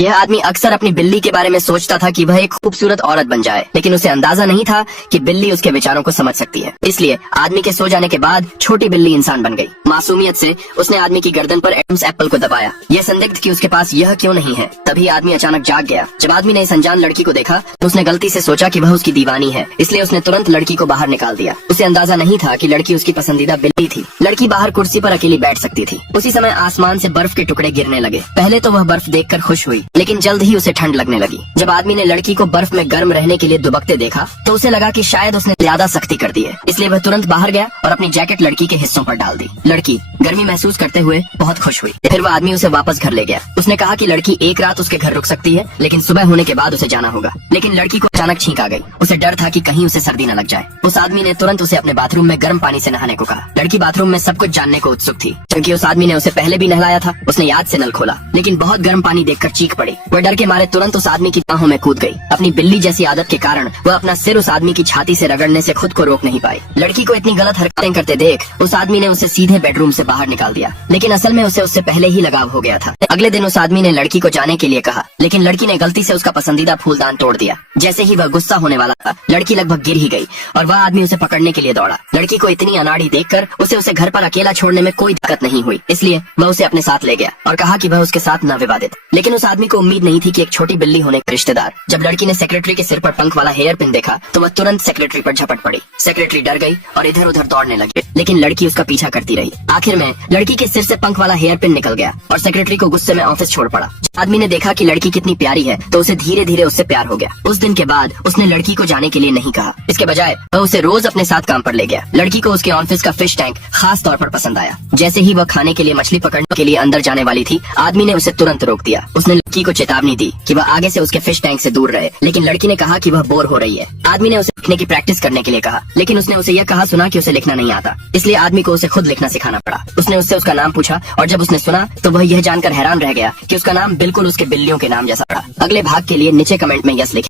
यह आदमी अक्सर अपनी बिल्ली के बारे में सोचता था कि वह एक खूबसूरत औरत बन जाए, लेकिन उसे अंदाजा नहीं था कि बिल्ली उसके विचारों को समझ सकती है। इसलिए आदमी के सो जाने के बाद छोटी बिल्ली इंसान बन गई। मासूमियत से उसने आदमी की गर्दन पर एडम्स एप्पल को दबाया, यह संदिग्ध कि उसके पास यह क्यों नहीं है। तभी आदमी अचानक जाग गया। जब आदमी ने इस अनजान लड़की को देखा तो उसने गलती से सोचा कि वह उसकी दीवानी है, इसलिए उसने तुरंत लड़की को बाहर निकाल दिया। उसे अंदाजा नहीं था कि लड़की उसकी पसंदीदा बिल्ली थी। लड़की बाहर कुर्सी पर अकेली बैठ सकती थी। उसी समय आसमान से बर्फ के टुकड़े गिरने लगे। पहले तो वह बर्फ देखकर खुश हुई, लेकिन जल्द ही उसे ठंड लगने लगी। जब आदमी ने लड़की को बर्फ में गर्म रहने के लिए दुबकते देखा तो उसे लगा कि शायद उसने ज्यादा सख्ती कर दी है, इसलिए वह तुरंत बाहर गया और अपनी जैकेट लड़की के हिस्सों पर डाल दी। लड़की गर्मी महसूस करते हुए बहुत खुश हुई। फिर वह आदमी उसे वापस घर ले गया। उसने कहा कि लड़की एक रात उसके घर रुक सकती है, लेकिन सुबह होने के बाद उसे जाना होगा। लेकिन लड़की को अचानक छींक आ गई। उसे डर था कि कहीं उसे सर्दी न लग जाए। उस आदमी ने तुरंत उसे अपने बाथरूम में गर्म पानी से नहाने को कहा। लड़की बाथरूम में सब कुछ जानने को उत्सुक थी, क्योंकि उस आदमी ने उसे पहले भी नहलाया था। उसने याद से नल खोला, लेकिन बहुत गर्म पानी देखकर चीख पड़ी। वह डर के मारे तुरंत उस आदमी की बाहों में कूद गई। अपनी बिल्ली जैसी आदत के कारण वह अपना सिर उस आदमी की छाती से रगड़ने से खुद को रोक नहीं पाई। लड़की को इतनी गलत हरकतें करते देख उस आदमी ने उसे सीधे बेडरूम से बाहर निकाल दिया, लेकिन असल में उसे उससे पहले ही लगाव हो गया था। अगले दिन उस आदमी ने लड़की को जाने के लिए कहा, लेकिन लड़की ने गलती से उसका पसंदीदा फूलदान तोड़ दिया। जैसे ही वह गुस्सा होने वाला था, लड़की लगभग गिर ही गई और वह आदमी उसे पकड़ने के लिए दौड़ा। लड़की को इतनी अनाड़ी देखकर उसे घर पर अकेला छोड़ने में कोई दिक्कत नहीं हुई, इसलिए वह उसे अपने साथ ले गया और कहा कि वह उसके साथ न विवादित। लेकिन उस आदमी को उम्मीद नहीं थी कि एक छोटी बिल्ली होने का रिश्तेदार। जब लड़की ने सेक्रेटरी के सिर पर पंख वाला हेयर पिन देखा तो वह तुरंत सेक्रेटरी पर झपट पड़ी। सेक्रेटरी डर गई और इधर उधर दौड़ने लगी, लेकिन लड़की उसका पीछा करती रही। आखिर में लड़की के सिर से पंख वाला हेयर पिन निकल गया और सेक्रेटरी को गुस्से में ऑफिस छोड़ पड़ा। आदमी ने देखा कि लड़की कितनी प्यारी है तो उसे धीरे धीरे उससे प्यार हो गया। उस दिन के बाद उसने लड़की को जाने के लिए नहीं कहा, इसके बजाय वह उसे रोज अपने साथ काम पर ले गया। लड़की को उसके ऑफिस का फिश टैंक खास तौर पर पसंद आया। जैसे ही वह खाने के लिए मछली पकड़ने के लिए अंदर जाने वाली थी, आदमी ने उसे तुरंत रोक दिया। उसने लड़की को चेतावनी दी कि वह आगे से उसके फिश टैंक से दूर रहे, लेकिन लड़की ने कहा कि वह बोर हो रही है। आदमी ने उसे लिखने की प्रैक्टिस करने के लिए कहा, लेकिन उसने उसे यह कहा सुना कि उसे लिखना नहीं आता, इसलिए आदमी को उसे खुद लिखना सिखाना पड़ा। उसने उससे उसका नाम पूछा और जब उसने सुना तो वह यह जानकर हैरान रह गया कि उसका नाम बिल्कुल उसके बिल्लियों के नाम जैसा पड़ा। अगले भाग के लिए नीचे कमेंट में यस लिखें।